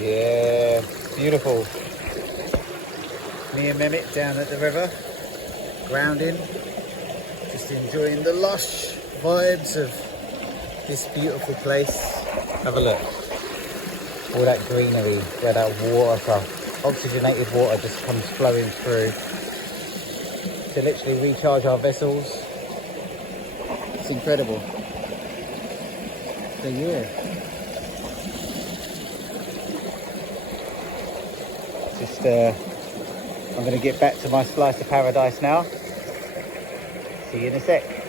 Yeah, beautiful. Me and Mehmet down at the river, grounding, just enjoying the lush vibes of this beautiful place. Have a look. All that greenery, where that water, oxygenated water just comes flowing through to literally recharge our vessels. It's incredible. So yeah. Just I'm gonna get back to my slice of paradise now. See you in a sec.